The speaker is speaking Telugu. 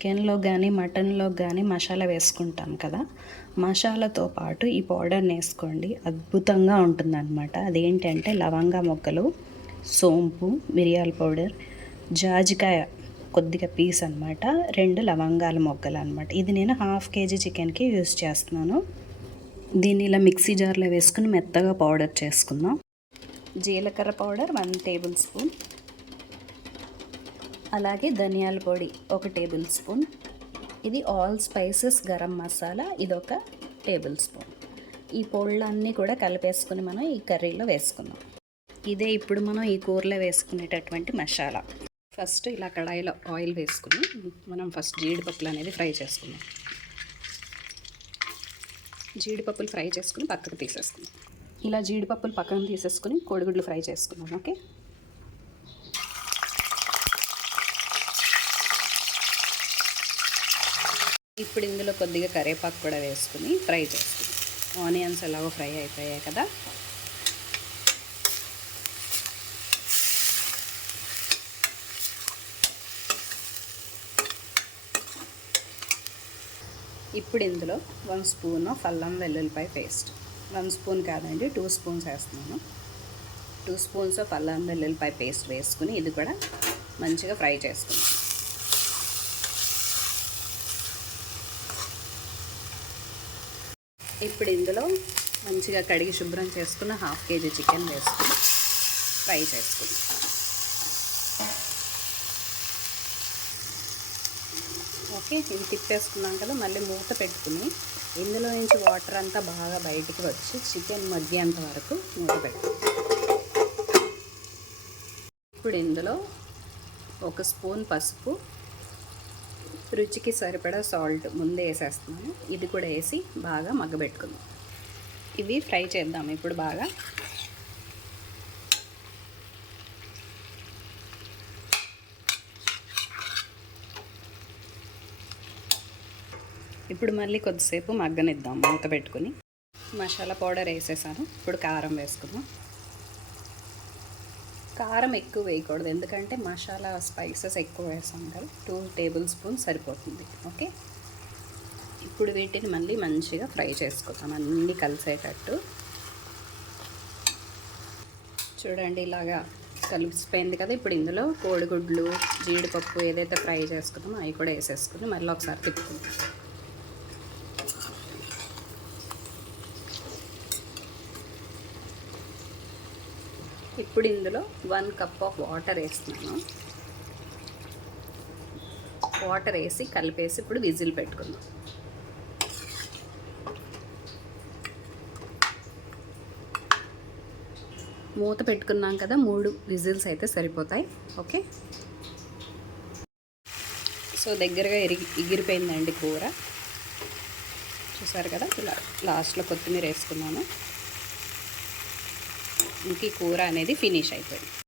చికెన్లో కానీ మటన్లో కానీ మసాలా వేసుకుంటాం కదా. మసాలాతో పాటు ఈ పౌడర్ని వేసుకోండి అద్భుతంగా ఉంటుందన్నమాట. అదేంటంటే లవంగా మొగ్గలు సోంపు మిరియాల పౌడర్ జాజికాయ కొద్దిగా పీస్ అనమాట రెండు లవంగాల మొగ్గలు అనమాట ఇది నేను హాఫ్ కేజీ చికెన్కి యూస్ చేస్తున్నాను. దీన్ని ఇలా మిక్సీ జార్లో వేసుకుని మెత్తగా పౌడర్ చేసుకుందాం. జీలకర్ర పౌడర్ వన్ టేబుల్ స్పూన్. అలాగే ధనియాల పొడి ఒక టేబుల్ స్పూన్. ఇది ఆల్ స్పైసెస్ గరం మసాలా ఇది ఒక టేబుల్ స్పూన్. ఈ పొళ్ళన్నీ కూడా కలిపేసుకుని మనం ఈ కర్రీలో వేసుకుందాం. ఇదే ఇప్పుడు మనం ఈ కూరలో వేసుకునేటటువంటి మసాలా. ఫస్ట్ ఇలా కడాయిలో ఆయిల్ వేసుకుని మనం ఫస్ట్ జీడిపప్పులు అనేది ఫ్రై చేసుకుందాం. జీడిపప్పులు ఫ్రై చేసుకుని పక్కకు తీసేసుకుందాం. ఇలా జీడిపప్పులు పక్కన తీసేసుకుని కోడిగుడ్లు ఫ్రై చేసుకుందాం ఓకే? ఇప్పుడు ఇందులో కొద్దిగా కరివేపాకు కూడా వేసుకుని ఫ్రై చేసుకుందాం ఆనియన్స్ ఎలాగో ఫ్రై అయిపోయాయి కదా. ఇప్పుడు ఇందులో వన్ స్పూన్ ఫల్లం అల్లం వెల్లుల్లిపాయ పేస్ట్. వన్ స్పూన్ కాదండి టూ స్పూన్స్ వేస్తున్నాను. టూ స్పూన్స్ ఆఫ్ అల్లం వెల్లుల్లిపాయ పేస్ట్ వేసుకుని ఇది కూడా మంచిగా ఫ్రై చేసుకుందాం. ఇప్పుడు ఇందులో మంచిగా కడిగి శుభ్రం చేసుకున్న హాఫ్ కేజీ చికెన్ వేసుకుని ఫ్రై చేసుకుందాం. ఓకే ఇది తిప్పేసుకున్నాం కదా మళ్ళీ మూత పెట్టుకుని ఇందులో నుంచి వాటర్ అంతా బాగా బయటికి వచ్చి చికెన్ మగ్గేంత వరకు మూత పెట్టు ఇప్పుడు ఇందులో ఒక స్పూన్ పసుపు రుచికి సరిపడా సాల్ట్ ముందే వేసేస్తున్నాను. ఇది కూడా వేసి బాగా మగ్గబెట్టుకుందాం. ఇవి ఫ్రై చేద్దాం ఇప్పుడు బాగా. ఇప్పుడు మళ్ళీ కొద్దిసేపు మగ్గనిద్దాం మూత పెట్టుకుని. మసాలా పౌడర్ వేసేసాను. ఇప్పుడు కారం వేసుకుందాం. కారం ఎక్కువ వేయకూడదు. ఎందుకంటే మసాలా స్పైసెస్ ఎక్కువ వేసాం కదా. టూ టేబుల్ స్పూన్ సరిపోతుంది. ఓకే? ఇప్పుడు వీటిని మళ్ళీ మంచిగా ఫ్రై చేసుకుందాం. అన్నీ కలిసేటట్టు. చూడండి ఇలాగా కలిసిపోయింది కదా. ఇప్పుడు ఇందులో కోడిగుడ్లు జీడిపప్పు ఏదైతే ఫ్రై చేసుకున్నామో అవి కూడా వేసేసుకుని మళ్ళీ ఒకసారి తిప్పుకుందాం. ఇప్పుడు ఇందులో వన్ కప్ ఆఫ్ వాటర్ వేస్తున్నాను. వాటర్ వేసి కలిపేసి ఇప్పుడు విజిల్ పెట్టుకుందాం. మూత పెట్టుకున్నాం కదా మూడు విజిల్స్ అయితే సరిపోతాయి. ఓకే? సో దగ్గరగా ఎరిగి ఎగిరిపోయిందండి కూర. చూసారు కదా ఇలా లాస్ట్లో కొత్తిమీర వేసుకున్నాను. ఇంక ఈ కూర అనేది ఫినిష్ అయిపోయింది.